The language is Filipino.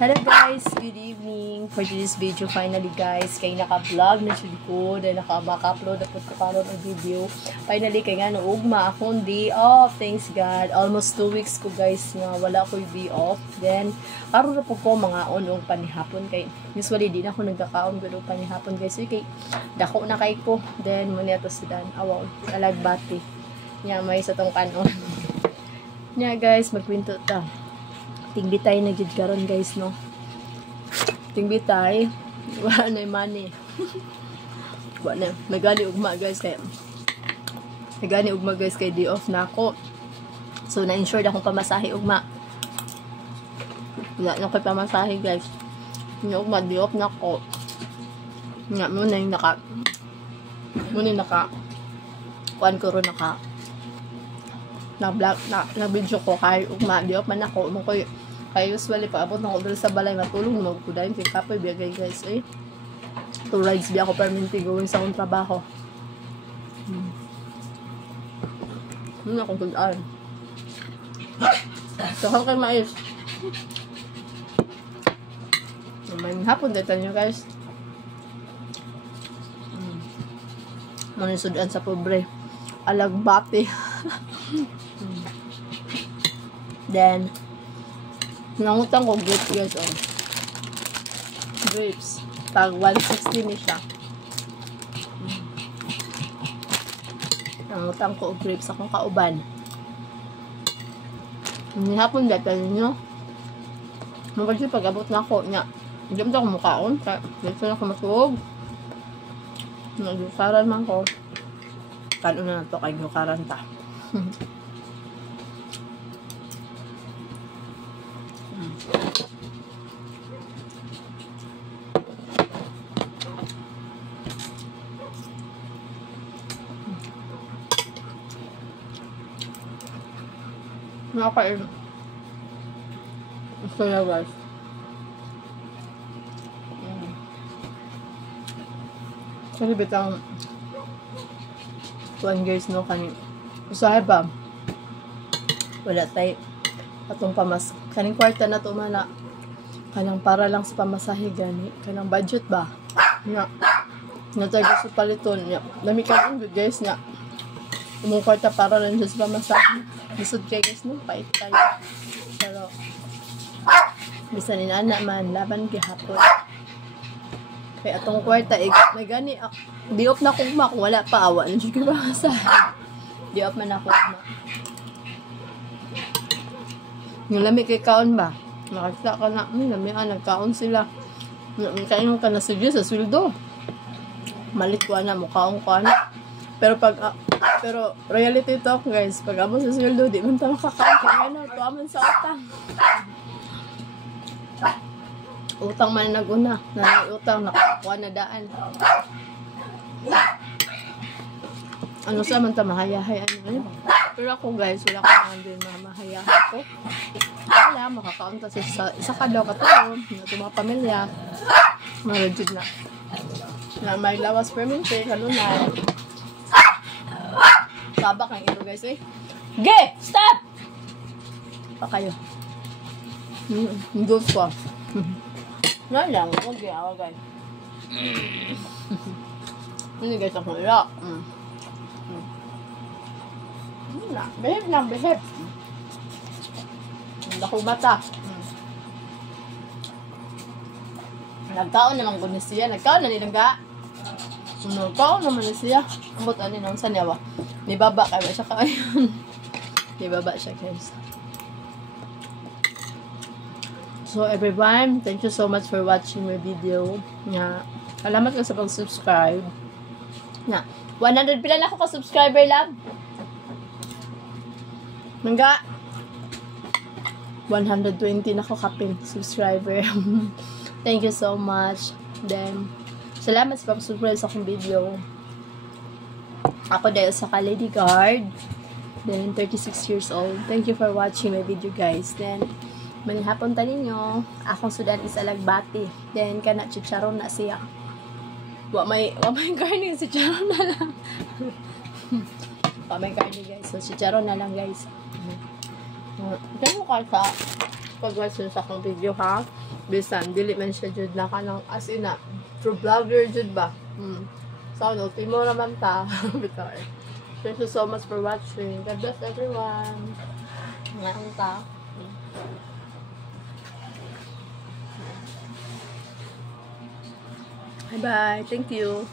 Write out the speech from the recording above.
Hello guys, good evening. For this video, finally guys, kay naka-vlog na siya ko, dahil maka-upload ako ko karon ang video. Finally, kay nga naugma akong day off, thanks God. Almost 2 weeks ko guys nga wala ko day off. Then, karon na po ko mga onong panihapon kay usually di na ako nagkakaon gud og panihapon guys. So, kay dako na kay ko. Then, muna to sidan. Awaw, alagbati. Nya may sa tong kanon. Nya guys, magkwento ta. Tingbitay na gid karon guys no. Tingbitay wala na money. Wala na nagani ugma guys kay day off na ako. So na-insure akong pamasahe ugma. Wala na ko pamasahe guys. Yung ugma day off na ako. Nga mo na yung naka kuan ko ron na video ko kay ugma di man ako mo koy kay usually paabot na ko sa balay matulog mo ko dayon kay kapoy biyagay guys 2 rides di ako permanente going sa akong trabaho. Ano akong tulaan so how kay mais may hapon dito nyo guys manisudan sa pobre alagbati. Then nangutang ko grapes guys grapes tag 160 ni siya. Nangutang ko grapes akong kauban ni hapon data ninyo magkasi pag-abot na ako nya hindi mo ako mukaon dito na ako matulog nagdusaran man ko kano na to kay nukaran ta. Nakakain. Gusto niya guys. Kasi bitang one guys no kanin. Usahay ba? Wala tayo atong kaning kwarta na to mana kanang para lang sa pamasahe gani kanang budget ba nga natay gusto paliton nga dami ka good guys nga umong kwarta para lang sa pamasahe lisod kay guys no pait tayo pero bisan ni ana man laban gihapon kay atong kwarta may gani diop na kung wala pa awa na jud ko pamasahe diop man ako yung lami kay kaon ba? Nakakita ka na, lami nagkaon sila. Kainom ka na sige sa sweldo. Malit ko na, mukhaong ko na. Pero pero reality talk guys, pag amo sa sweldo, di man ta makakaon. Kaya na, tuwaman sa utang. Utang man naguna. Utang, nakakuha na daan. Ano sa man ta mahayahay, ano. Pero ako guys, wala ko naman din mahayahay ko. Wala, makakaunta sa isa ka daw katulong na itong mga pamilya. Marajid na. Na may lawas permente, kanunay. Babak ang ito guys eh. Ge! Stop! Pa kayo. Good ko. Nga lang, huwag giyawa guys. Hindi guys, ako wala. Behave lang, behave. Ako mata. Nagkaon naman ko na siya. Nagkaon na nilangga. Nagkaon naman na siya. Ambot ano nang sanyawa. Nibaba kayo siya kayon. Nibaba siya guys. So everyone, thank you so much for watching my video. Nga, salamat ka sa pag-subscribe. Nga, 100 pila na ako ka-subscriber love. Nangga 120 na ko kapin subscriber. Thank you so much. Then salamat sa pag-subscribe sa akong video. Ako dahil sa Lady Guard. Then 36 years old. Thank you for watching my video guys. Then manihapon ta ninyo. Akong sudan is alagbati. Then kana chicharon na siya. Wa may garning si chicharon na lang. Wa may garning guys. So chicharon na lang guys. Kaya mo ka sa pag-watch sa akong video ha. Bisan, dili man siya jud na ka ng as in na. True vlogger jud ba? So, no, timo naman ta. Bitaw. Thank you so much for watching. God bless everyone. Ngayon ta. Bye-bye. Thank you.